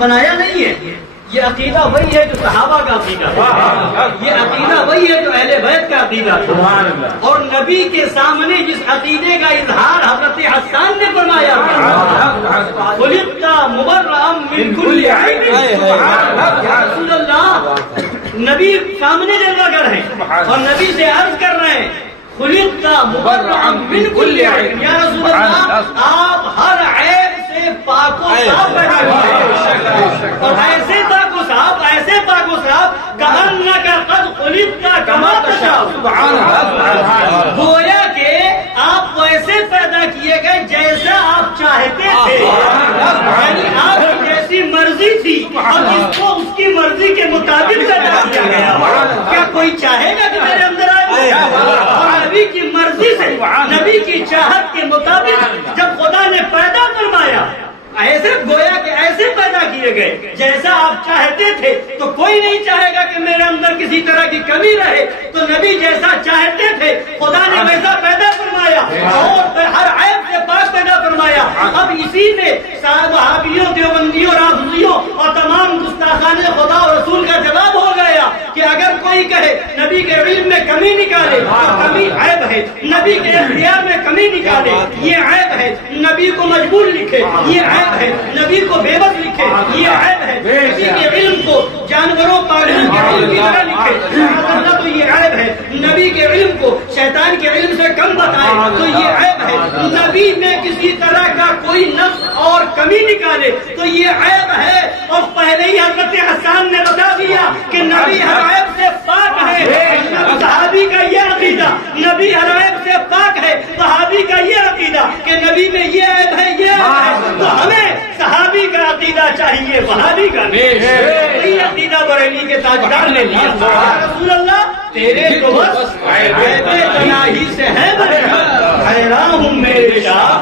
بنایا نہیں ہے، یہ عقیدہ وہی ہے جو صحابہ کا عقیدہ ہے، یہ عقیدہ وہی ہے جو اہل بیت کا عقیدہ ہے، اور نبی کے سامنے جس عقیدے کا اظہار حضرت حسان نے فرمایا خلقت مبرأ من کل عیب، یا رسول اللہ، نبی سامنے جلوہ گر ہیں اور نبی سے عرض کر رہے ہیں خلقت مبرأ من کل عیب، یا رسول اللہ آپ ہر عیب سے پاک و صاف پیدا ہوئے ہیں، اور ایسے پاک و صاف، ایسے پاک و صاف کأنک قد خلقت کما تشاء، گویا کہ آپ ویسے پیدا کیے گئے جیسا آپ چاہتے تھے، یعنی آپ کی جیسی مرضی تھی اور اس کو اس کی مرضی کے مطابق پیدا کیا گیا۔ کیا کوئی چاہے گا کہ میرے اندر آئے؟ اور نبی کی مرضی سے، نبی کی چاہت کے مطابق جب خدا نے پیدا فرمایا، ایسے گویا کہ ایسے پیدا کیے گئے جیسا آپ چاہتے تھے، تو کوئی نہیں چاہے گا کہ میرے اندر کسی طرح کی کمی رہے، تو نبی جیسا چاہتے تھے خدا نے ویسا پیدا فرمایا اور ہر عیب سے پاک پیدا فرمایا۔ اب اسی میں وہابیوں، دیوبندیوں، رافضیوں اور تمام گستاخان خدا اور رسول کا جواب ہو گیا کہ اگر کوئی کہے نبی کے علم میں کمی نکالے تو کمی عیب ہے، نبی کے اختیار میں کمی نکالے یہ عیب ہے، نبی کو مجبور لکھے یہ عیب ہے، نبی کو بے بس لکھے یہ عیب ہے، نبی کے علم کو جانوروں پرندوں کے علم کی طرح لکھے تو یہ عیب ہے، نبی کے علم کو شیطان کے علم سے کم بتائے تو یہ عیب ہے، نبی میں کسی طرح کا کوئی نقص اور کمی نکالے تو یہ عیب ہے۔ اور پہلے ہی حضرت حسان نے بتا دیا کہ نبی ہر عیب سے پاک ہے، صحابی کا یہ عقیدہ، نبی ہر عیب سے پاک ہے، صحابی کا یہ عقیدہ کہ نبی میں یہ عیب ہے، یہ عیب ہے، تو ہمیں صحابی کا عقیدہ چاہیے، وہابی کا نہیں۔ یہ عقیدہ بریلی کے تاجدار نے لیا، رسول اللہ تیرے تو بس عیب تناہی سے ہے بری، حیران ہوں میرے شاہ،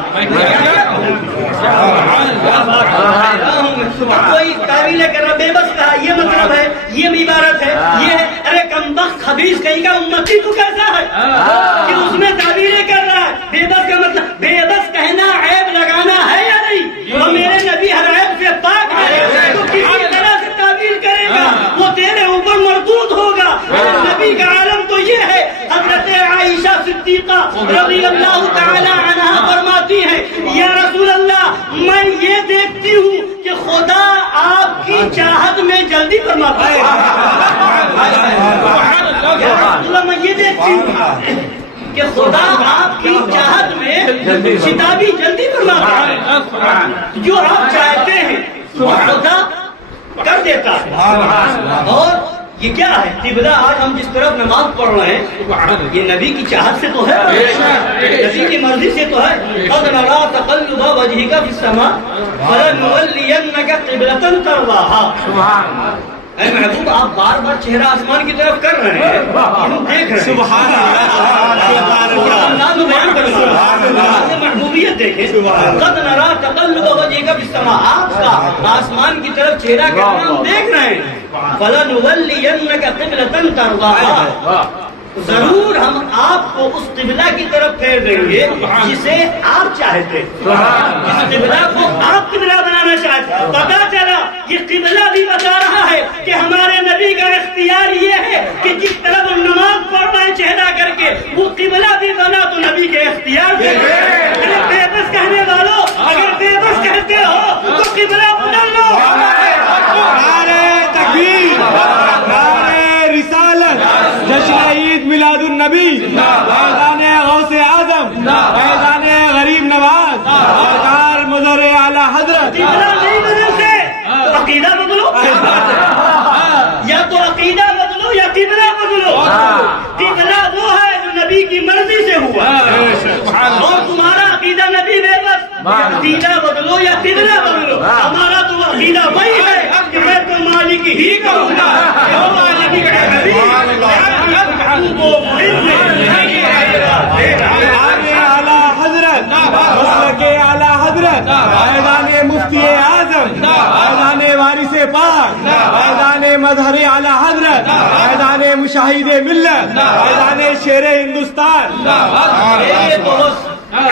کوئی تعویل کر رہا بے بس کہا یہ مطلب ہے، یہ عبارت ہے، یہ ارے کمبخت خبیث کہیں کا امتی تو کیسا ہے کہ اس میں تعویلیں کر رہا ہے؟ بے بس کا مطلب بے بس کہنا عیب لگانا ہے یا نہیں؟ وہ میرے نبی ہر عیب سے پاک ہے، تو کسی طرح سے تعویل کرے گا وہ تیرے اوپر مردود ہوگا۔ نبی کا عالم تو یہ ہے، حضرت عائشہ صدیقہ رضی اللہ تعالی عنہا فرماتی ہے یا رسول اللہ میں یہ دیکھتی ہوں کہ خدا آپ کی چاہت میں جلدی فرماتا ہے، یا رسول اللہ میں یہ دیکھتی ہوں کہ خدا آپ کی چاہت میں شتابی جلدی فرماتا ہے، جو آپ چاہتے ہیں خدا کر دیتا ہے۔ اور یہ کیا ہے قبلہ؟ آج ہم جس طرف نماز پڑھ رہے ہیں یہ نبی کی چاہت سے تو ہے، نبی کی مرضی سے تو ہے۔ قد نرى تقلب وجهك في السماء فلنولينك قبلة ترضاها، اے محبوب آپ بار بار چہرہ آسمان کی طرف کر رہے ہیں، ہم دیکھ رہے ہیں، سبحان اللہ، محبوبیت دیکھیں، قد نرى تقلب وجهك في السماء، آپ کا آسمان کی طرف چہرہ کرنا ہم دیکھ رہے ہیں، فلنولينك قبلة ترضاها، ضرور ہم آپ کو اس قبلہ کی طرف پھیر دیں گے جسے آپ چاہتے، جس قبلہ کو آپ قبلہ بنانا چاہتے۔ پتا چلا یہ قبلہ بھی بتا رہا ہے کہ ہمارے نبی کا اختیار یہ ہے کہ جس طرف ہم نماز پڑھ رہے ہیں چہرہ کر کے وہ قبلہ بھی بنا تو نبی کے اختیار سے۔ بے بس کہنے والوں اگر بے بس کہتے ہو تو قبلہ بدل لو۔ نعرہ تکبیر، نعرہ رسالت، جشن عید میلاد النبی، فیضان غوث اعظم، فیضان غریب نواز، سرکار مظہر اعلی حضرت۔ قبلہ نہیں بدلتے تو عقیدہ بدلو، یا تو عقیدہ بدلو یا قبلہ بدلو۔ قبلہ وہ ہے جو نبی کی مرضی سے ہوا، اور تمہارا عقیدہ نبی بے بس، عقیدہ بدلو یا قبلہ بدلو۔ ہمارا تو عقیدہ وہی ہے کہ میں تو مالک ہی کہوں گا، نبی کا مسلک اعلی حضرت، فیضان مفتی اعظم، فیضان وارث پاک، فیضان مظہر اعلی حضرت، فیضان مشاہد ملت، فیضان شیر ہندوستان۔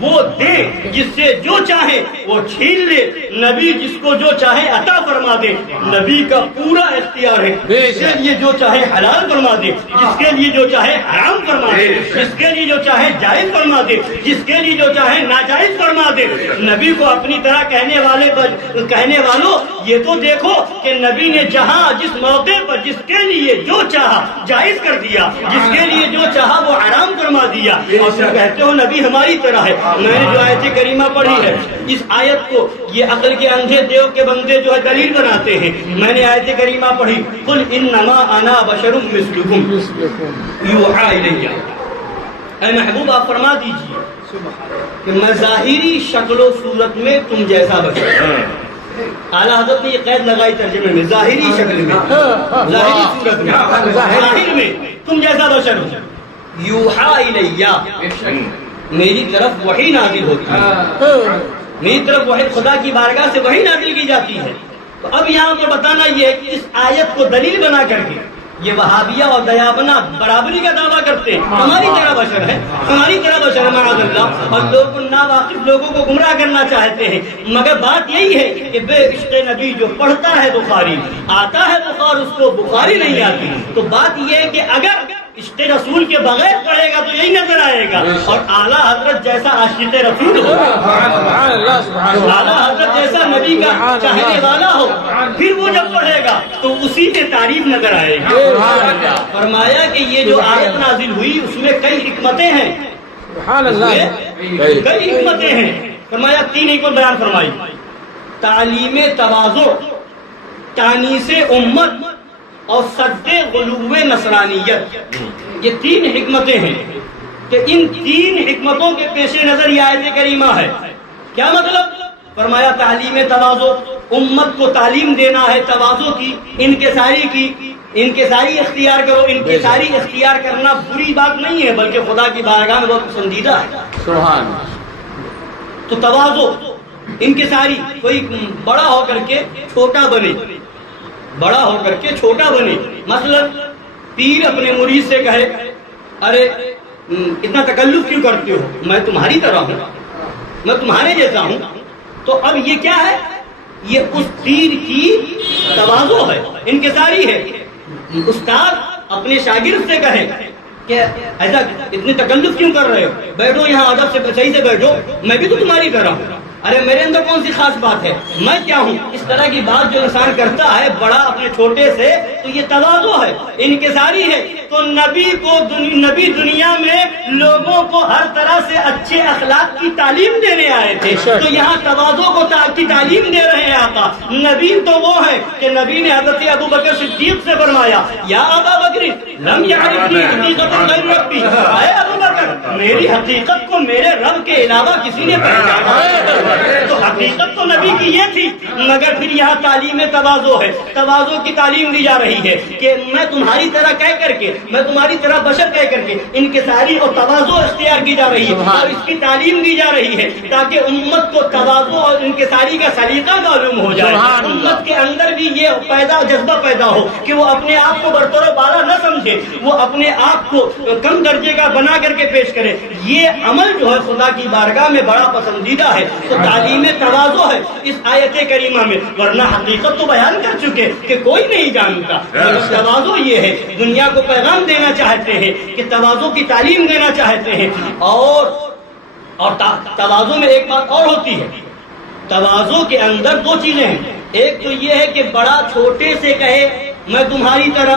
وہ دے، جس سے جو چاہے وہ چھین لے، نبی جس کو جو چاہے عطا فرما دے، نبی کا پورا اختیار ہے، جس کے لیے جو چاہے حلال فرما دے، جس کے لیے جو چاہے حرام فرما دے، جس کے لیے جو چاہے جائز فرما دے، جس کے لیے جو چاہے ناجائز فرما دے۔ نبی کو اپنی طرح کہنے والوں یہ تو دیکھو کہ نبی نے جہاں جس موقع پر جس کے لیے جو چاہا جائز کر دیا، جس کے لیے جو چاہا وہ حرام فرما دیا، اور پھر کہتے ہو نبی ہماری طرح ہے۔ میں نے جو آیت کریمہ پڑھی ہے، اس آیت کو یہ عقل کے اندھے دیو کے بندے جو ہے دلیل بناتے ہیں۔ میں نے آیت کریمہ پڑھی، قل انما انا بشر مثلکم یوحی الی۔ اے محبوب آپ فرما دیجیے کہ میں ظاہری شکل و صورت میں تم جیسا بشر ہوں۔ اعلیٰ حضرت نے یہ قید لگائی ترجمے میں، ظاہری شکل میں، ظاہری صورت میں، ظاہر میں تم جیسا بشر ہوں۔ یوحی الی، میری طرف وحی نازل ہوتی ہے، میری طرف وحی خدا کی بارگاہ سے وحی نازل کی جاتی ہے۔ تو اب یہاں پر بتانا یہ ہے کہ اس آیت کو دلیل بنا کر کے یہ وہابیہ اور دیابنا برابری کا دعویٰ کرتے ہیں، ہماری طرح بشر ہے، ہماری طرح بشر ہے معاذ اللہ، اور لوگ ناواقف لوگوں کو گمراہ کرنا چاہتے ہیں۔ مگر بات یہی ہے کہ بے عشق نبی جو پڑھتا ہے بخاری، آتا ہے بخار، اس کو بخاری نہیں آتی۔ تو بات یہ ہے کہ اگر عشق رسول کے بغیر پڑھے گا تو یہی نظر آئے گا، اور اعلیٰ حضرت جیسا عاشق رسول ہو، اعلیٰ حضرت جیسا نبی کا چاہنے والا ہو، پھر وہ جب پڑھے گا تو اسی میں تعریف نظر آئے گی۔ فرمایا کہ یہ جو آیت نازل ہوئی اس میں کئی حکمتیں ہیں، کئی حکمتیں ہیں۔ فرمایا 3 حکمت بیان فرمائی، تعلیم تواضع، تانیس امت، اور صد غلو نصرانیت۔ یہ 3 حکمتیں ہیں کہ ان 3 حکمتوں کے پیش نظر یہ آیت کریمہ ہے۔ کیا مطلب؟ فرمایا تعلیم تواضع، امت کو تعلیم دینا ہے تواضع کی، انکساری کی، انکساری اختیار کرو۔ انکساری اختیار کرنا بری بات نہیں ہے، بلکہ خدا کی بارگاہ میں بہت پسندیدہ ہے۔ سبحان۔ تو تواضع، انکساری، کوئی بڑا ہو کر کے چھوٹا بنے، بڑا ہو کر کے چھوٹا بنے۔ مثلا پیر اپنے مرید سے کہے ارے اتنا تکلف کیوں کرتے ہو، میں تمہاری طرح ہوں، میں تمہارے جیسا ہوں۔ تو اب یہ کیا ہے؟ یہ اس پیر کی تواضع ہے، انکساری ہے۔ استاد اپنے شاگرد سے کہے کہ ایسا اتنی تکلف کیوں کر رہے ہو، بیٹھو یہاں ادب سے صحیح سے بیٹھو، میں بھی تو تمہاری طرح ہوں، ارے میرے اندر کون سی خاص بات ہے، میں کیا ہوں۔ اس طرح کی بات جو انسان کرتا ہے بڑا اپنے چھوٹے سے، تو یہ تواضع ہے، انکساری ہے۔ تو نبی دنیا میں لوگوں کو ہر طرح سے اچھے اخلاق کی تعلیم دینے آئے تھے، تو یہاں تواضع کو کی تعلیم دے رہے ہیں آقا۔ نبی تو وہ ہے کہ نبی نے حضرت ابو بکر صدیق سے فرمایا یا ابا بکر لم یعرفنی حقیقت غیر ربی، اے ابو بکر میری حقیقت کو میرے رب کے علاوہ کسی نے پہچانا۔ تو حقیقت تو نبی کی یہ تھی، مگر پھر یہاں تعلیم تواضع ہے، تواضع کی تعلیم دی جا رہی ہے کہ میں تمہاری طرح کہہ کر کے، میں تمہاری طرح بشر کہہ کر کے انکساری اور تواضع اختیار کی جا رہی ہے، اور اس کی تعلیم دی جا رہی ہے تاکہ امت کو تواضع اور انکساری کا سلیقہ معلوم ہو جائے، امت کے اندر بھی یہ جذبہ پیدا ہو کہ وہ اپنے آپ کو برتر و بالا نہ سمجھے، وہ اپنے آپ کو کم درجے کا بنا کر کے پیش کرے۔ یہ عمل جو ہے خدا کی بارگاہ میں بڑا پسندیدہ ہے۔ تو تعلیم تواضع ہے اس آیت کریمہ میں، ورنہ حقیقت تو بیان کر چکے کہ کوئی نہیں جانتا۔ تواضع یہ ہے، دنیا کو پیغام دینا چاہتے ہیں کہ تواضع کی تعلیم دینا چاہتے ہیں۔ اور تواضع میں ایک بات اور ہوتی ہے، تواضع کے اندر 2 چیزیں ہیں۔ ایک تو یہ ہے کہ بڑا چھوٹے سے کہے میں تمہاری طرح،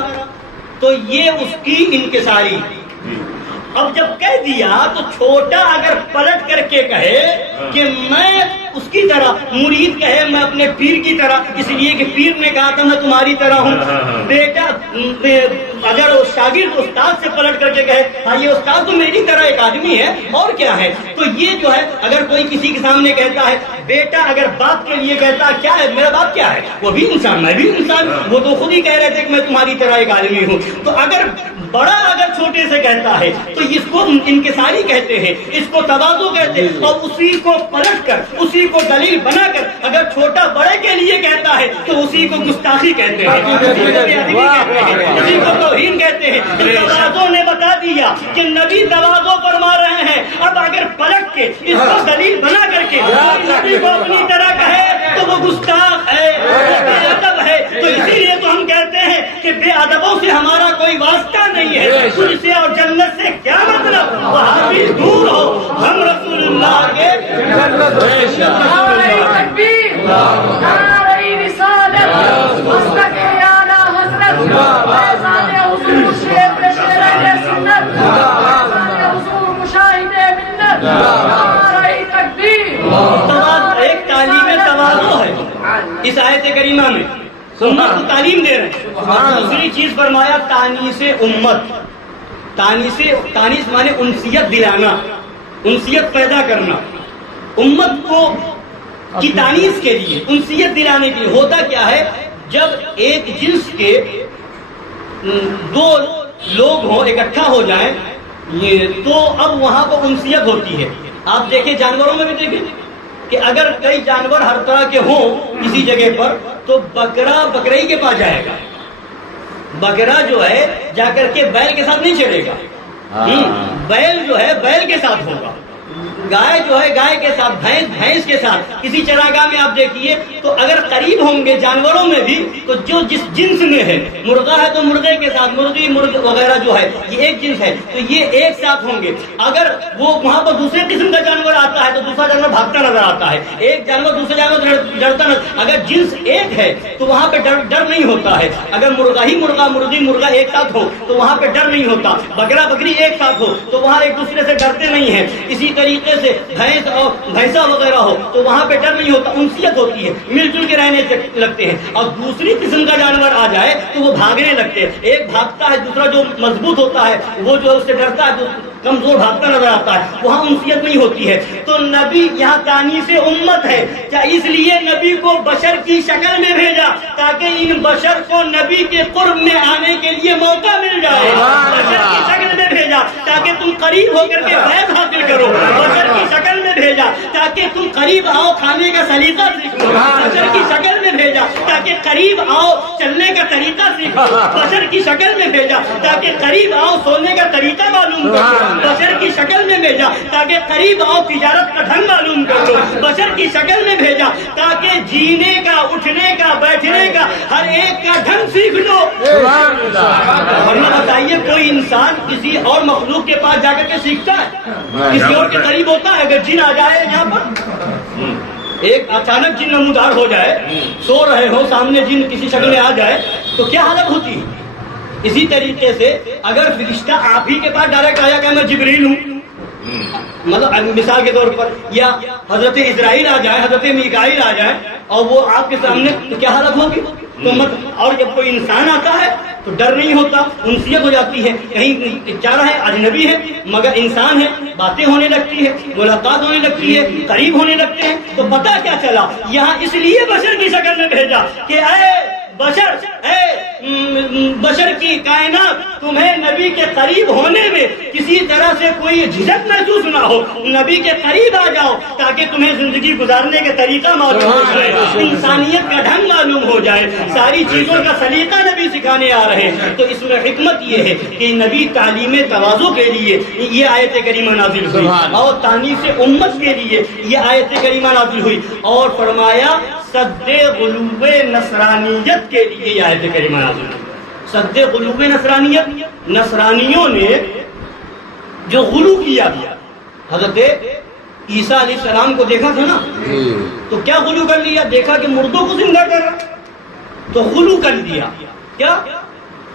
تو یہ اس کی انکساری۔ اب جب کہہ دیا تو چھوٹا اگر پلٹ کر کے کہے کہ میں اس کی طرح، مرید کہے میں اپنے پیر کی طرح، اس لیے کہ پیر نے کہا تھا میں تمہاری طرح ہوں۔ بیٹا اگر شاگرد استاد سے پلٹ کر کے کہے ہاں یہ استاد تو میری طرح ایک آدمی ہے، اور کیا ہے۔ تو یہ جو ہے اگر کوئی کسی کے سامنے کہتا ہے، بیٹا اگر باپ کے لیے کہتا ہے کیا ہے میرا باپ کیا ہے، وہ بھی انسان میں بھی انسان، وہ تو خود ہی کہہ رہے تھے کہ میں تمہاری طرح ایک آدمی ہوں۔ تو اگر بڑا اگر چھوٹے سے کہتا ہے تو اس کو انکساری کہتے ہیں، اس کو تواضع کہتے ہیں، اور اسی کو پلٹ کر، اسی کو دلیل بنا کر اگر چھوٹا بڑے کے لیے کہتا ہے تو اسی کو گستاخی کہتے ہیں، اسی کو بے ادبی کہتے ہیں، اسی کو توہین کہتے ہیں۔ تواضع نے بتا دیا کہ نبی تواضع فرما رہے ہیں، اب اگر پلٹ کے اس کو دلیل بنا کر کے نبی کو اپنی طرح کہے تو وہ گستاخ ہے، وہ بے ادب ہے۔ تو اسی لیے تو ہم کہتے ہیں کہ بے ادبوں سے ہمارا کوئی واسطہ نہیں ہے، ان سے اور جنت سے کیا مطلب، وہاں بھی دور ہو، ہم رسول اللہ کے ایک تعلیم تواضع ہے اس آیت کریمہ میں، امت کو تعلیم دے رہے ہیں۔ دوسری چیز فرمایا تانیس امت، تانیس مانے انسیت دلانا، انسیت پیدا کرنا امت کو کی تانیس کے لیے، انسیت دلانے کے لیے۔ ہوتا کیا ہے جب ایک جنس کے دو لوگ ہوں، اکٹھا ہو جائیں تو اب وہاں پر انسیت ہوتی ہے۔ آپ دیکھیں جانوروں میں بھی دیکھیں کہ اگر کئی جانور ہر طرح کے ہوں کسی جگہ پر تو بکرا بکرائی کے پاس جائے گا، بکرا جو ہے جا کر کے بیل کے ساتھ نہیں چلے گا، بیل جو ہے بیل کے ساتھ ہوگا، گائے جو ہے گائے کے ساتھ، بھینس بھینس کے ساتھ۔ کسی چراگاہ میں آپ دیکھیے تو اگر قریب ہوں گے جانوروں میں بھی تو جو جس جنس میں ہے، مرغا ہے تو مرغے کے ساتھ، مرغی مرغ وغیرہ جو ہے یہ ایک جنس ہے تو یہ ایک ساتھ ہوں گے۔ اگر وہ وہاں پر دوسرے قسم کا جانور آتا ہے تو دوسرا جانور بھاگتا نظر آتا ہے، ایک جانور دوسرے جانور ڈرتا نظر۔ اگر جنس ایک ہے تو وہاں پہ ڈر نہیں ہوتا ہے۔ اگر مرغا ہی مرغا، مرغی مرغا ایک ساتھ ہو تو وہاں پہ ڈر نہیں ہوتا، بکرا بکری ایک ساتھ ہو تو وہاں ایک دوسرے سے ڈرتے نہیں ہیں۔ اسی طریقے سے بھینس اور بھینسا وغیرہ ہو تو وہاں پہ ڈر نہیں ہوتا، انسیت ہوتی ہے، مل جل کے رہنے لگتے ہیں۔ اور دوسری قسم کا جانور آ جائے تو وہ بھاگنے لگتے ہیں، ایک بھاگتا ہے، دوسرا جو مضبوط ہوتا ہے وہ جو اس سے ڈرتا ہے، جو کمزور بھاگتا نظر آتا ہے، وہاں انسیت نہیں ہوتی ہے۔ تو نبی یہاں تانیس امت ہے، اس لیے نبی کو بشر کی شکل میں بھیجا تاکہ ان بشر کو نبی کے قرب میں آنے کے لیے موقع مل جائے۔ بشر کی شکل میں بھیجا تاکہ تم قریب ہو کر کے فیض حاصل کرو، بشر کی شکل میں بھیجا تاکہ تم قریب آؤ کھانے کا سلیقہ سیکھو، بشر کی شکل میں بھیجا تاکہ قریب آؤ چلنے کا طریقہ سیکھو، بشر کی شکل میں بھیجا تاکہ قریب آؤ سونے کا طریقہ معلوم کرو، بشر کی شکل میں بھیجا تاکہ قریب آؤ تجارت کا ڈھنگ معلوم کر لو، بشر کی شکل میں بھیجا تاکہ جینے کا، اٹھنے کا، بیٹھنے کا ہر ایک کا ڈھنگ سیکھ لو۔ ورنہ بتائیے کوئی انسان کسی اور مخلوق کے پاس جا کر کے سیکھتا ہے؟ کسی اور کے قریب ہوتا ہے؟ اگر جن آ جائے یہاں پر، ایک اچانک جن نمودار ہو جائے، سو رہے ہو سامنے جن کسی شکل میں آ جائے تو کیا حالت ہوتی ہے؟ اسی طریقے سے اگر فرشتہ آپ ہی کے پاس ڈائریکٹ آیا کہ میں جبریل ہوں، مطلب مثال کے طور پر، یا حضرت اسرائیل آ جائے، حضرت میکائیل آ جائے اور وہ آپ کے سامنے تو کیا حالت ہوگی؟ تو اور جب کوئی انسان آتا ہے تو ڈر نہیں ہوتا، انسیت ہو جاتی ہے، کہیں جا رہا ہے اجنبی ہے مگر انسان ہے، باتیں ہونے لگتی ہے، ملاقات ہونے لگتی ہے، قریب ہونے لگتے ہیں۔ تو پتہ کیا چلا؟ یہاں اس لیے بشر کی شکل میں بھیجا کہ اے بشر، بشر کی کائنات، تمہیں نبی کے قریب ہونے میں کسی طرح سے کوئی جھجک محسوس نہ ہو، نبی کے قریب آ جاؤ تاکہ تمہیں زندگی گزارنے کا طریقہ معلوم ہو جائے، انسانیت کا ڈھنگ معلوم ہو جائے، ساری چیزوں کا سلیقہ نبی سکھانے آ رہے ہیں۔ تو اس میں حکمت یہ ہے کہ نبی تعلیم تواضع کے لیے یہ آیت کریمہ نازل ہوئی اور تانیس امت کے لیے یہ آیت کریمہ نازل ہوئی، اور فرمایا سد غلوب نصرانیت کے لیے یہ آیت کریمہ نازل ہوئی۔ سد غلوب نصرانیت، نصرانیوں نے جو غلو کیا حضرت عیسیٰ علیہ السلام کو دیکھا تھا نا، تو کیا غلو کر لیا؟ دیکھا کہ مردوں کو زندہ کر رہا تو غلو کر دیا، کیا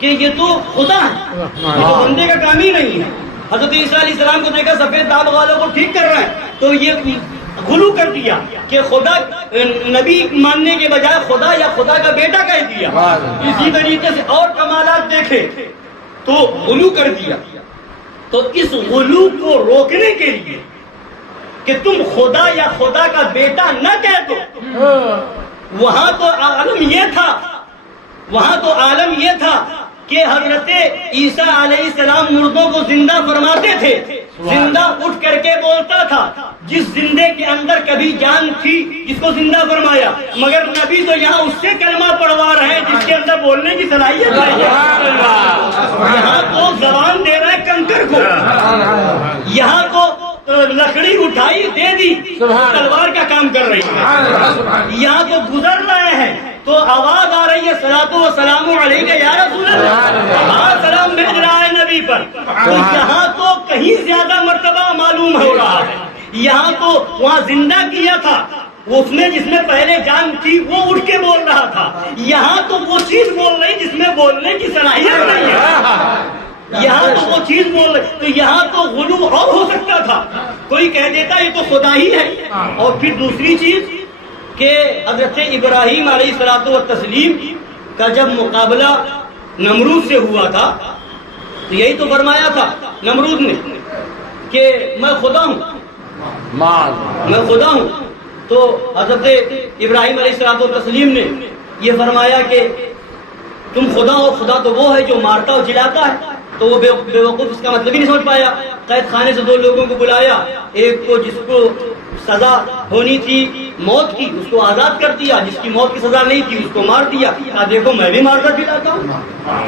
کہ یہ تو خدا ہے، یہ تو بندے کا کام ہی نہیں ہے۔ حضرت عیسیٰ علیہ السلام کو دیکھا سفید داغ والوں کو ٹھیک کر رہا ہے تو یہ غلو کر دیا کہ خدا، نبی ماننے کے بجائے خدا یا خدا کا بیٹا کہہ دیا۔ اسی طریقے سے اور کمالات دیکھے تو غلو کر دیا۔ تو اس غلو کو روکنے کے لیے کہ تم خدا یا خدا کا بیٹا نہ کہہ دو، وہاں تو عالم یہ تھا کہ حضرت عیسیٰ علیہ السلام مردوں کو زندہ فرماتے تھے، زندہ اٹھ کر کے بولتا تھا۔ جس زندے کے اندر کبھی جان تھی جس کو زندہ فرمایا، مگر نبی تو یہاں اس سے کلمہ پڑھوا رہے ہیں جس کے اندر بولنے کی صلاحیت ہے۔ یہاں تو زبان دے رہا ہے کنکر کو، یہاں کو لکڑی اٹھائی دے دی، تلوار کا کام کر رہی ہے. یہاں تو گزر رہے ہیں تو آواز آ رہی ہے صلاۃ و سلام علیک یا رسول اللہ، ہاں سلام بھیج رہا ہے نبی پر. تو یہاں تو کہیں زیادہ مرتبہ معلوم ہو رہا ہے. یہاں تو وہاں زندہ کیا تھا اس میں جس میں پہلے جان تھی، وہ اٹھ کے بول رہا تھا. یہاں تو وہ چیز بول رہی جس میں بولنے کی صلاحیت نہیں ہے. یہاں تو وہ چیز بول رہی. تو یہاں تو غلو اور ہو سکتا تھا، کوئی کہہ دیتا یہ تو خدا ہی ہے. اور پھر دوسری چیز کہ حضرت ابراہیم علیہ الصلوۃ والتسلیم کا جب مقابلہ نمرود سے ہوا تھا تو یہی تو فرمایا تھا نمرود نے کہ میں خدا ہوں، میں خدا ہوں. تو حضرت ابراہیم علیہ الصلوۃ والتسلیم نے یہ فرمایا کہ تم خدا ہو، خدا تو وہ ہے جو مارتا اور جلاتا ہے. تو وہ بے وقوف اس کا مطلب ہی نہیں سمجھ پایا. قید خانے سے 2 لوگوں کو بلایا، ایک کو جس کو سزا ہونی تھی موت کی اس کو آزاد کر دیا، جس کی موت کی سزا نہیں تھی اس کو مار دیا. کہا دیکھو میں بھی مار کر جلاتا ہوں،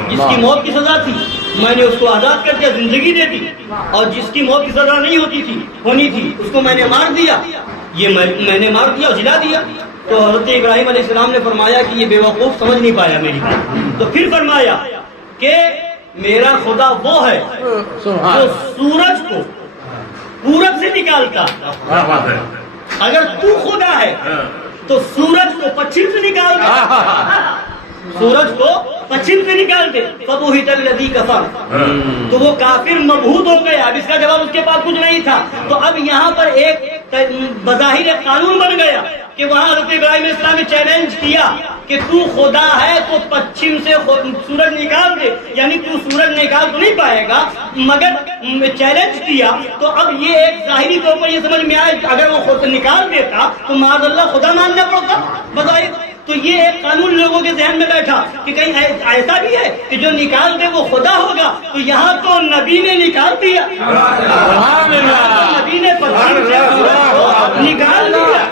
جس کی موت کی سزا تھی میں نے اس کو آزاد کر دیا، زندگی دے دی، اور جس کی موت کی سزا نہیں ہونی تھی اس کو میں نے مار دیا. یہ میں نے مار دیا اور جلا دیا. تو حضرت ابراہیم علیہ السلام نے فرمایا کہ یہ بے وقوف سمجھ نہیں پایا میری بات. تو پھر فرمایا کہ میرا خدا وہ ہے جو سورج کو پورب سے نکالتا. اگر تو خدا ہے تو سورج کو پچھم سے نکال دے، سورج کو پچھم سے نکال دے. فبہت الذی کفر، تو وہ کافر مبہوت ہو گیا. اب اس کا جواب اس کے پاس کچھ نہیں تھا. تو اب یہاں پر ایک بظاہر ایک قانون بن گیا کہ وہاں حضرت ابراہیم علیہ السلام نے چیلنج کیا کہ تو خدا ہے تو پچھم سے سورج نکال دے. یعنی تو سورج نکال تو نہیں پائے گا، مگر چیلنج کیا. تو اب یہ ایک ظاہری طور پر یہ سمجھ میں آئے اگر وہ خود نکال دیتا تو معاذ اللہ خدا ماننا پڑتا بظاہر. تو یہ ایک قانون لوگوں کے ذہن میں بیٹھا کہ کہیں ایسا بھی ہے کہ جو نکال دے وہ خدا ہوگا. تو یہاں تو نبی نے نکال دیا، نبی نے نکال دیا.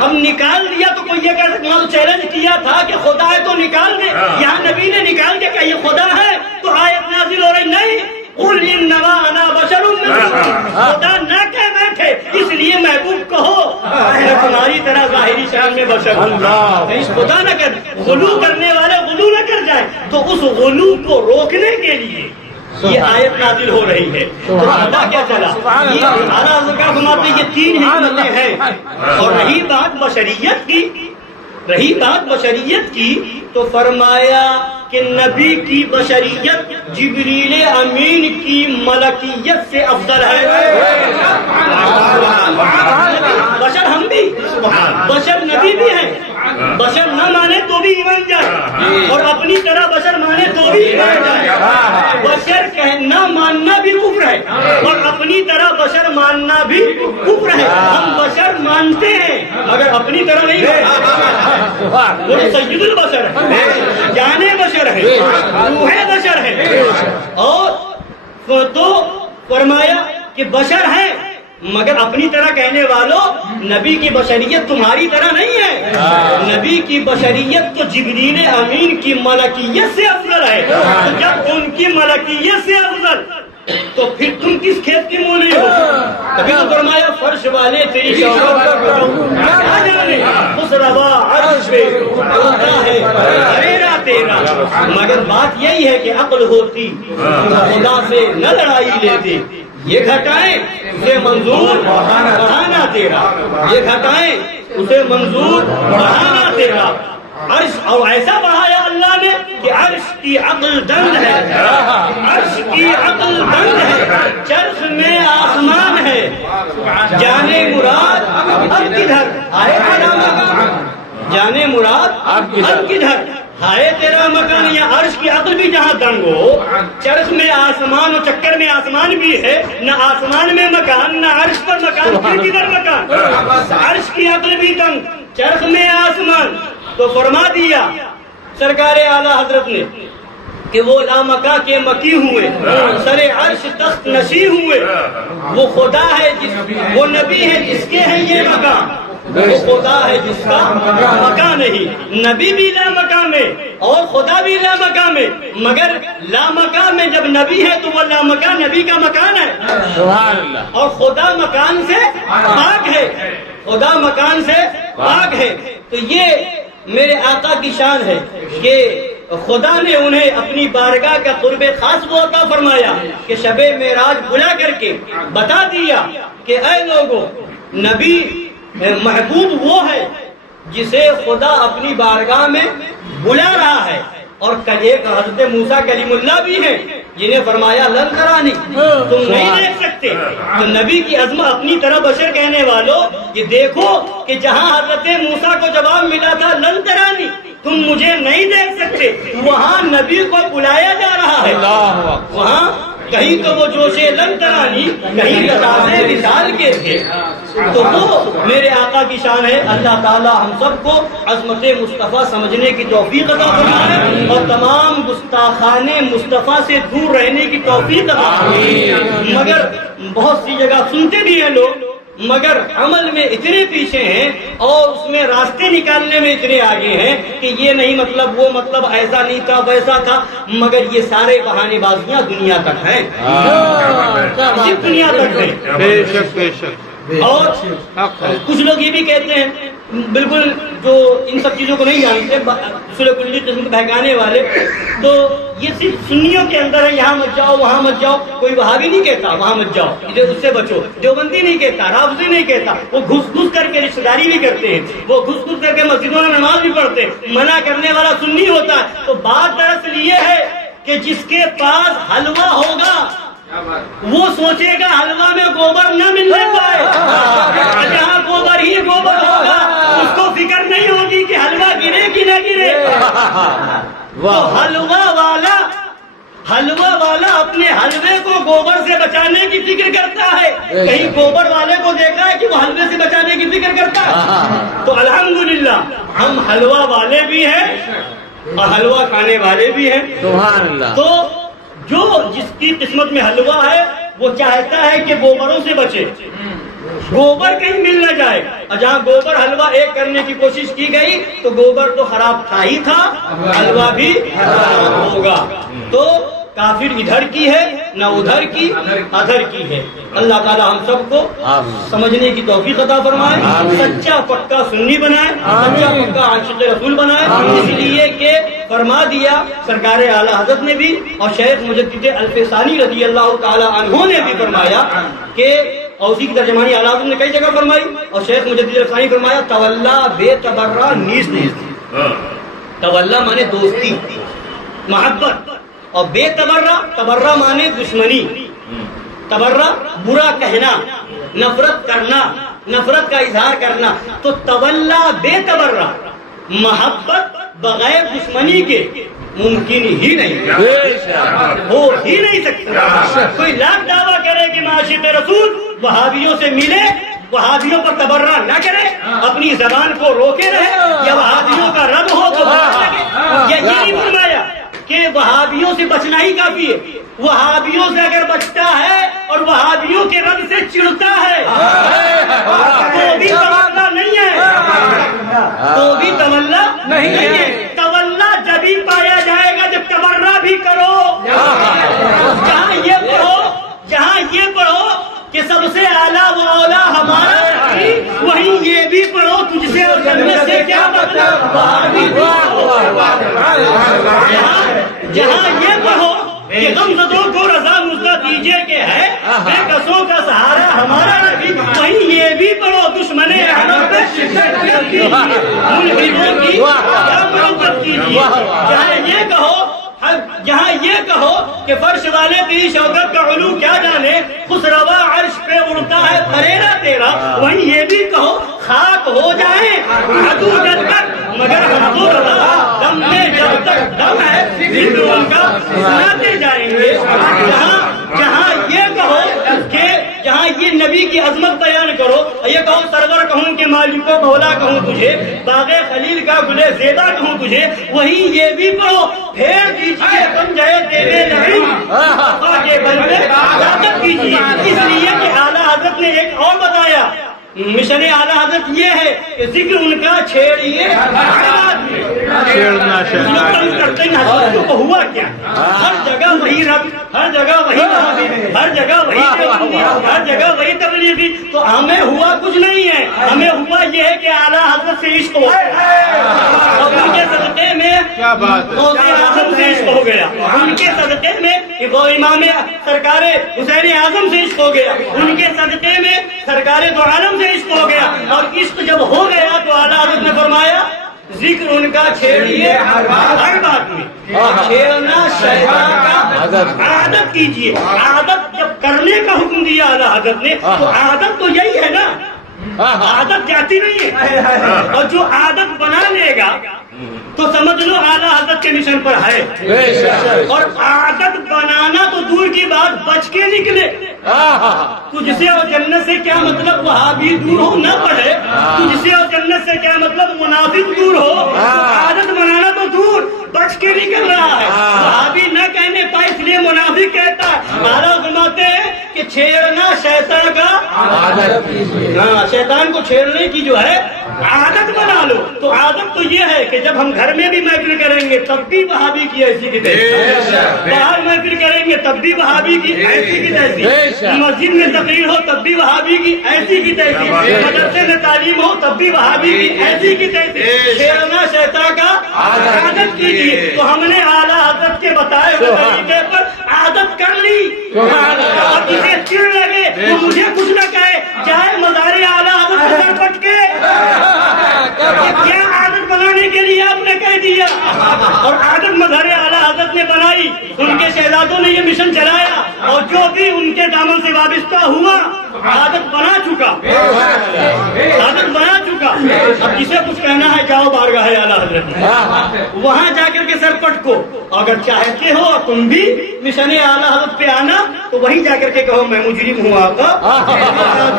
اب نکال دیا تو کوئی یہ کہہ سکتا چیلنج کیا تھا کہ خدا ہے تو نکال دے، یہاں نبی نے نکال دیا. کیا یہ خدا ہے؟ تو آیت نازل ہو رہی نہیں، قل انما انا بشر مثلکم. خدا نہ کہہ بیٹھے اس لیے محبوب کہو میں تمہاری طرح ظاہری شان میں بشر ہوں. خدا نہ کر، غلو کرنے والے غلو نہ کر جائیں. تو اس غلو کو روکنے کے لیے یہ آیت نازل ہو رہی ہے. تو پتہ کیا چلا، یہ اعلیٰ حضرت کا فرماتے یہ 3 حکمتیں ہیں. اور رہی بات بشریت کی تو فرمایا کہ نبی کی بشریت جبریل امین کی ملکیت سے افضل ہے. بشر ہم بھی، بشر نبی بھی ہیں. بشر نہ مانے تو بھی ایمان جائے، اور اپنی طرح بشر مانے تو بھی ایمان جائے. بشر نہ ماننا بھی کفر ہے، اور اپنی طرح بشر ماننا بھی کفر ہے. ہم بشر مانتے ہیں مگر اپنی طرح نہیں مانتے. وہ سید البشر ہے، جانے بشر ہے، روح بشر ہے. اور تو فرمایا کہ بشر ہے مگر اپنی طرح کہنے والوں نبی کی بشریت تمہاری طرح نہیں ہے. نبی کی بشریت تو جبریل امین کی ملکیت سے افضل ہے. تو جب ان کی ملکیت سے افضل تو پھر تم کس کھیت کی مولی ہو؟ تبھی تو فرمایا فرش والے تیری شوکت کیا جانے اس روا عرش پہ ہوتا ہے تیرا تیرا. مگر بات یہی ہے کہ عقل ہوتی خدا سے نہ لڑائی لیتے. یہ گھٹائیں اسے منظور بڑھانا تیرا، یہ گھٹائیں اسے منظور بڑھانا تیرا. عرش اور ایسا بڑھایا اللہ نے کہ عرش کی عقل دند ہے، عرش کی عقل دند ہے. چرخ میں آسمان ہے، جانے مراد اب کدھر آئے تیرا مکان، جانے مراد اب کدھر ہائے تیرا مکان. یا عرش کی عقل بھی جہاں دنگ ہو، چرخ میں آسمان و چکر میں آسمان بھی ہے، نہ آسمان میں مکان نہ عرش پر مکان، پھر کدھر مکان. عرش کی عقل بھی دنگ، چرخ میں آسمان. تو فرما دیا سرکار اعلیٰ حضرت نے کہ وہ لامکاں کے مکی ہوئے، سر عرش تخت نشی ہوئے. وہ خدا ہے، وہ نبی ہے جس کے ہیں یہ مکان. وہ خدا ہے جس کا مکان نہیں. نبی بھی لا مقام ہے اور خدا بھی لا مقام ہے, مگر لا مقام میں جب نبی ہے تو وہ لا مکان نبی کا مکان ہے. سبحان اللہ. اور خدا مکان سے پاک ہے, خدا مکان سے پاک ہے. تو یہ میرے آقا کی شان ہے کہ خدا نے انہیں اپنی بارگاہ کا قرب خاص وہ عطا فرمایا کہ شب معراج بلا کر کے بتا دیا کہ اے لوگوں, نبی محبوب وہ ہے جسے خدا اپنی بارگاہ میں بلا رہا ہے. اور ایک حضرت موسیٰ کلیم اللہ بھی ہیں جنہیں فرمایا لن ترانی, تم نہیں دیکھ سکتے. تو نبی کی عظمت اپنی طرح بشر کہنے والوں یہ دیکھو کہ جہاں حضرت موسیٰ کو جواب ملا تھا لن ترانی, تم مجھے نہیں دیکھ سکتے, وہاں نبی کو بلایا جا رہا ہے. وہاں کہیں تو وہ جوشے لن ترانی, کہیں تقاضے وصال کے تھے. تو وہ میرے آقا کی شان ہے. اللہ تعالی ہم سب کو عظمت مصطفیٰ سمجھنے کی توفیق عطا فرمائے اور تمام گستاخان مصطفیٰ سے دور رہنے کی توفیق عطا فرمائے. مگر بہت سی جگہ سنتے بھی ہیں لوگ, مگر عمل میں اتنے پیچھے ہیں اور اس میں راستے نکالنے میں اتنے آگے ہیں کہ یہ نہیں مطلب وہ مطلب ایسا نہیں تھا ویسا تھا. مگر یہ سارے بہانے بازیاں دنیا تک ہیں, صرف دنیا تک ہیں. بے شک بے شک. اور کچھ لوگ یہ بھی کہتے ہیں بالکل جو ان سب چیزوں کو نہیں جانتے, سلو کلی قسم کے بہکانے والے, تو یہ صرف سنیوں کے اندر ہے, یہاں مت جاؤ وہاں مت جاؤ. کوئی وہابی نہیں کہتا وہاں مت جاؤ, ادھر اس سے بچو. دیوبندی نہیں کہتا, رافضی نہیں کہتا. وہ گھس گھس کر کے رشتہ داری بھی کرتے ہیں, وہ گھس گھس کر کے مسجدوں میں نماز بھی پڑھتے ہیں. منع کرنے والا سنی ہوتا ہے. تو بات دراصل یہ ہے کہ جس کے پاس حلوہ ہوگا وہ سوچے گا حلوہ میں گوبر نہ ملنے پائے. جہاں گوبر ہی گوبر ہوگا اس کو فکر نہیں ہوگی کہ حلوہ گرے کہ نہ گرے. تو حلوہ والا اپنے حلوے کو گوبر سے بچانے کی فکر کرتا ہے. کہیں گوبر والے کو دیکھا ہے کہ وہ حلوے سے بچانے کی فکر کرتا ہے. تو الحمدللہ ہم حلوہ والے بھی ہیں اور حلوہ کھانے والے بھی ہیں. سبحان اللہ. تو جو جس کی قسمت میں حلوہ ہے وہ چاہتا ہے کہ گوبروں سے بچے, گوبر کہیں مل نہ جائے. اور جہاں گوبر حلوہ ایک کرنے کی کوشش کی گئی تو گوبر تو خراب تھا ہی تھا, حلوہ بھی خراب ہوگا. تو کافر ادھر کی ہے نہ ادھر کی, ادھر کی ہے. اللہ تعالی ہم سب کو سمجھنے کی توفیق عطا فرمائے, سچا پکا سنی بنائے, سچا پکا عاشق رسول بنائے. اس لیے کہ فرما دیا سرکار اعلی حضرت نے بھی اور شیخ مجدد الفسانی رضی اللہ تعالی عنہ نے بھی فرمایا کہ, اور اسی کی ترجمانی اعلی حضرت نے کئی جگہ فرمائی اور شیخ مجدد الفسانی فرمایا تولا بے تبرہ نیز نیز. تولا مانے دوستی محبت, اور بے تبرہ مانے دشمنی. تبرہ برا کہنا, نفرت کرنا, نفرت کا اظہار کرنا. تو تولا بے تبرہ, محبت بغیر دشمنی کے ممکن ہی نہیں, ہو ہی نہیں سکتا. کوئی لاکھ دعویٰ کرے کہ معاشق رسول وہابیوں سے ملے, وہابیوں پر تبرہ نہ کرے, اپنی زبان کو روکے رہے, یا وہابیوں کا رب ہو تو یہ نہیں فرمایا کہ وہابیوں سے بچنا ہی کافی ہے. وہابیوں سے اگر بچتا ہے اور وہابیوں کے رب سے چڑھتا ہے تو بھی تولا نہیں ہے, تو بھی تولا نہیں ہے. تولا جب ہی پایا جائے گا جب تبرہ بھی کرو. جہاں یہ پڑھو کہ سب سے اعلیٰ و اولا ہمارا, وہیں یہ بھی پڑھو تجھ سے اور جنت سے کیا مطلب. جہاں یہ پڑھو کہ غمزدوں کو رضا مزدہ دیجیے کہ ہے بے کسوں کا سہارا ہمارا نبی, وہیں یہ بھی پڑھو دشمن احمد پہ شدت کیجیے, منکروں کی کیا محبت کیجیے. جہاں یہ کہو کہ فرش والے تیری شوکت کا علو کیا جانے, خسروا عرش پہ اڑتا ہے پریرا تیرا, وہیں یہ بھی کہو خاک ہو جائیں عدو جب تک مگر ہم تو رضا دم میں جب تک دم ہے ذکر ان کا سناتے جائیں گے. جہاں یہ کہو کہ جہاں یہ نبی کی عظمت بیان کرو, یہ کہو سرور کہوں کہ مالک و مولا کہوں تجھے, باغ خلیل کا گلے زیبا کہوں تجھے, وہیں یہ بھی پڑھو پھیر دیجیے بن جائے تیرے نبی کے بندے طاقت کیجیے. اس لیے کہ اعلیٰ حضرت نے ایک اور بتایا مشن اعلیٰ حضرت یہ ہے کہ ذکر ان کا چھیڑیے ہر بات میں۔ چھیڑنا شیطان کرتے ہیں حضرت کو ہوا کیا؟ ہر جگہ وہی رب، ہر جگہ وہی وہابی، ہر جگہ وہی دیوبندی، ہر جگہ وہی تبلیغی۔ تو ہمیں ہوا کچھ نہیں ہے، ہمیں ہوا یہ ہے کہ اعلیٰ حضرت سے عشق ہو گیا، اور ان کے صدقے میں کیا بات ہے، غوث اعظم سے عشق ہو گیا، ان کے صدقے میں وہ امام سرکار حسین اعظم سے عشق ہو گیا، ان کے صدقے میں سرکار دو عالم سے عشق ہو گیا۔ اور عشق جب ہو گیا تو اعلیٰ حضرت نے فرمایا ذکر ان کا چھیڑیے ہر بات میں، چھیڑنا شیطان کا عادت کیجیے۔ عادت جب کرنے کا حکم دیا اعلیٰ حضرت نے تو عادت تو یہی ہے نا، عادت جاتی نہیں ہے، اور جو عادت بنا لے گا تو سمجھ لو اعلیٰ حضرت کے مشن پر ہے۔ اور عادت بنانا تو دور کی بات، بچ کے نکلے۔ تجھ سے اور جنت سے کیا مطلب وہابی دور ہو نہ پڑے، تجھ سے اور جنت سے کیا مطلب منافق دور ہو، عادت بنانا تو دور، بچ کے نکل رہا ہے۔ وہابی نہ کہنے پائے اس لیے منافق کہتا ہے۔ اعلیٰ فرماتے ہیں کہ چھیڑنا شیطان کا عادت، ہاں شیطان کو چھیڑنے کی جو ہے عادت بنا لو۔ تو عادت تو یہ ہے کہ جب ہم گھر میں بھی محفل کریں گے تب بھی وہابی کی ایسی کی تیسی، باہر محفل کریں گے تب بھی وہابی کی ایسی کی تیسی، مسجد میں تقریر ہو تب بھی وہابی کی ایسی کی تیسی، مدرسے میں تعلیم ہو تب بھی وہابی کی ایسی کی تیسی۔ چھیڑنا شیطان کا عادت کیجیے۔ تو ہم نے اعلیٰ حضرت کے بتائے ہوئے طریقے پر عادت کر لی۔ اب جسے چڑ لگے وہ مجھے کچھ نہ کہے، چاہے مزار اعلیٰ حضرت سے سر پٹ کے، کیا عادت بنانے کے لیے آپ نے کہہ دیا، اور عادت مظہر اعلیٰ حضرت نے بنائی، ان کے شہزادوں نے یہ مشن چلایا، اور جو بھی ان کے دامن سے وابستہ ہوا عادت بنا چکا، عادت بنا چکا۔ اب جسے کچھ کہنا ہے جاؤ بارگاہ اعلیٰ حضرت، وہاں جا کر کے سر پٹ کو، اگر چاہتے ہو تم بھی مشن اعلیٰ حضرت پہ آنا تو وہیں جا کر کے کہو میں مجرم ہوں آقا،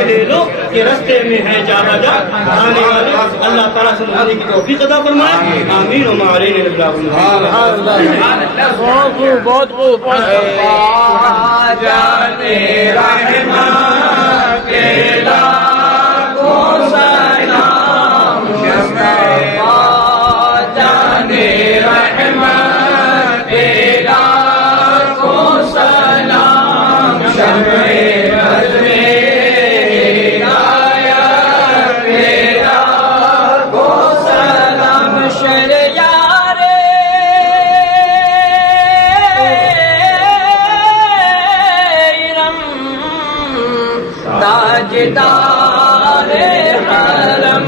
لے لو کہ رستے میں ہے جا بجا آنے والے۔ اللہ تعالیٰ سے مجھے کی توفیق عطا فرمائے، آمین و معارین بہت خوب جانے رحمت کے لاکھوں سلام، جانے رحمت کے لاکھوں سلام، تاجدار حرم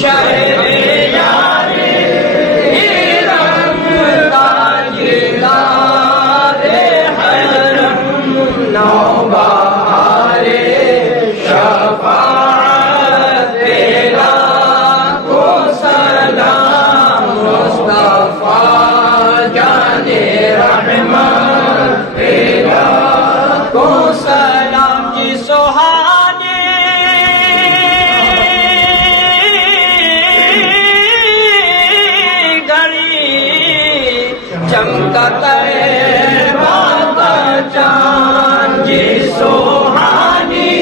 شہر یار حرم، تاجدار حرم نوبہار شفاعت لاکھوں سلام، مصطفیٰ جان رحمت لاکھوں سلام۔ جی سہانی چمکا طیبہ کا چاند، جی سہانی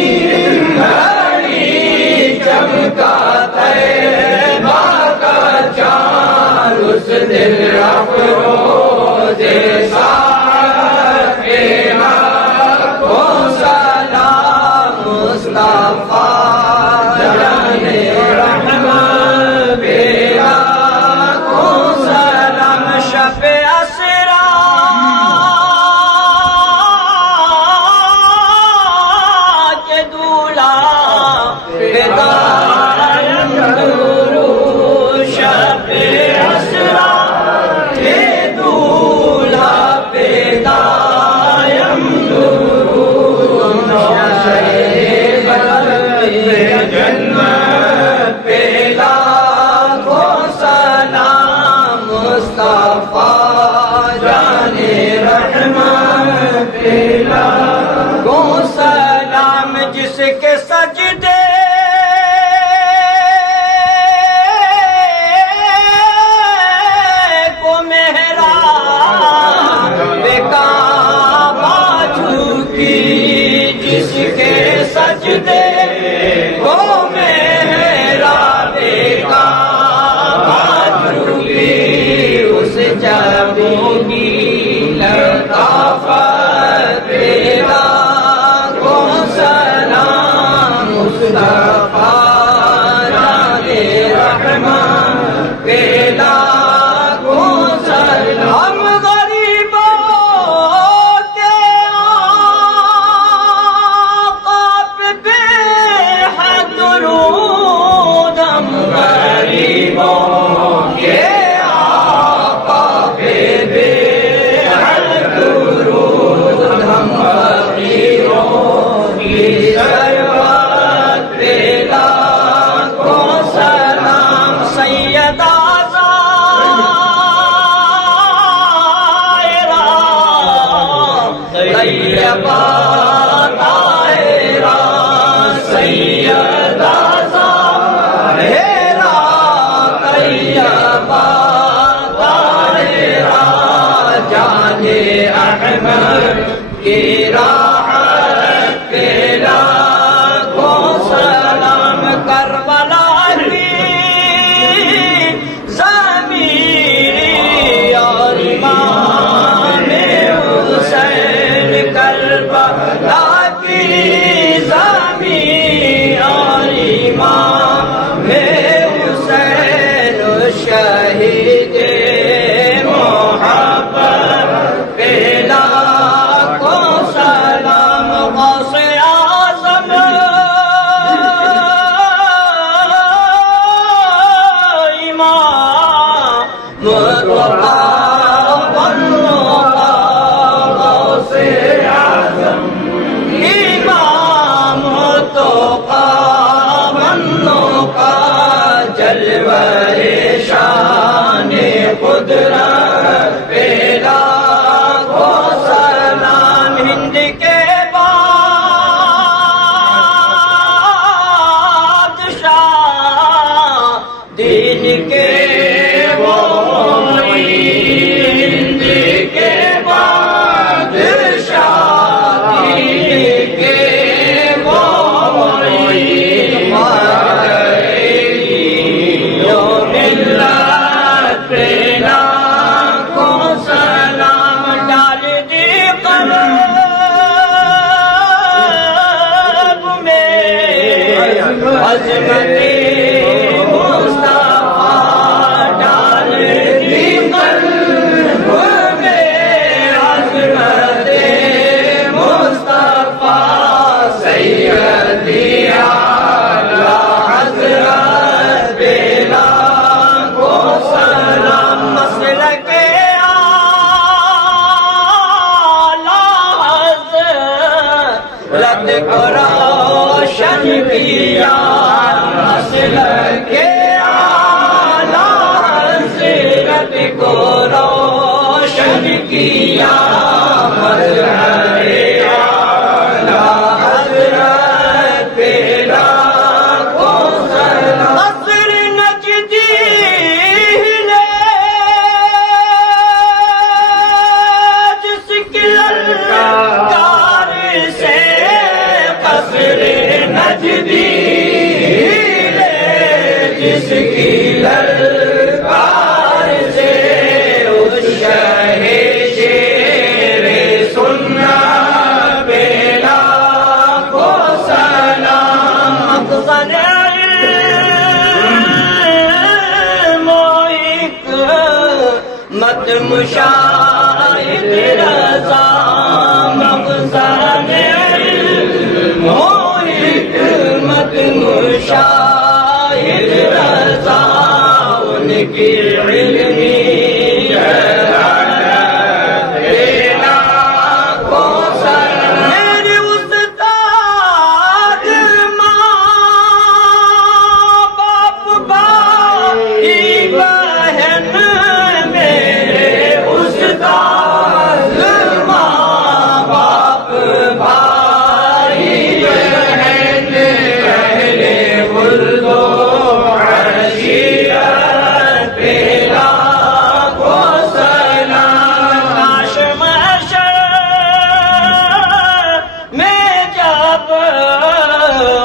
گھڑی چمکا طیبہ کا چاند، اس دل افروز ساعت کے لاکھوں سلام، مصطفیٰ جان رحمت کے لاکھوں سلام۔ شب جس کے سجدے کو محراب کعبہ جھکی، جس کے سجدے کو اس جگہوں کی لطافت تیرا کو سلام مصطفیٰ جان رحمان تیرا کو سلام ہم غریبوں کے آقا پہ بے حد درود ہم غریبوں کے کی راحت تیرا کو سلام کربلا کی زمین اور امام حسین کربلا کی زمین اور امام حسین شہید محبت تیرا شان قدرت پیدا کو سلام ہند کے بادشاہ دین کے ہند کے بادشاہ دین کے عظمت مصطفیٰ ڈال دی قلب میں عظمت مصطفیٰ سیدی اعلی حضرت تیرا کو سلام مسلک اعلی حضرت کو روشن کیا کے اعلی حضرت کو روشن کیا مظہر اعلی حضرت تیرا کو سلام قصر نجدی ہلے جس کی للکار سے قصر نجدی جس کی للکار سے اس شہ شیر سننا بیلا کو سلام افضل علم و حکمت مشاہد رضا افضل علم و حکمت مشاہد رضا ان کی علمی جلالت تیرا کو سلام میرے استاد ماں باپ بھائی بہن میرے استاد ماں باپ بھائی بہن پہلے ولد و عشیرت تیرا کو سلام کاش محشر میں جب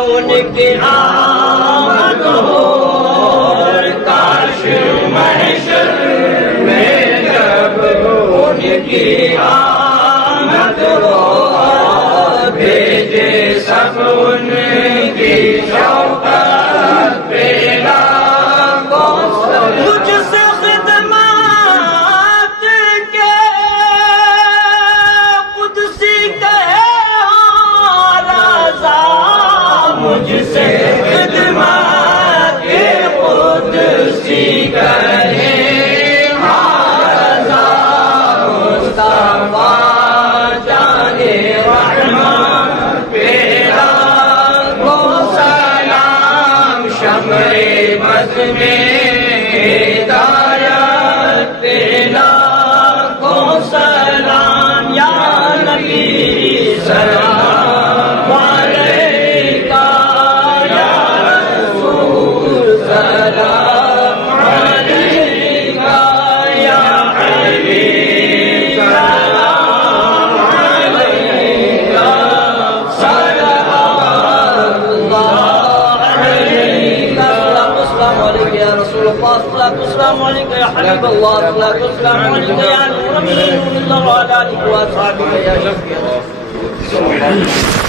ان کی آمد ہو کی آمد ہو بھیجے سب ان کی شوقت پہ لاکھوں سلام مجھ سے خدمات کے قدسی کہے رضا مجھ سے خدمات کے قدسی کہے رضا مصطفیٰ جانے رحمان پہ لاکھوں سلام شمع بز میں ہدایت پہ لاکھوں سلام یا نبی سلام علیکہ یا رسول سلام علیکہ یا حبیب سلام علیکہ صلوات اللہ علیکہ السلام علیکہ یا رسول اللہ السلام علیکہ یا حبیب اللہ السلام علیکہ یا نور من اللہ وعلی آلہ وصحبہ یا شفیع سبحان اللہ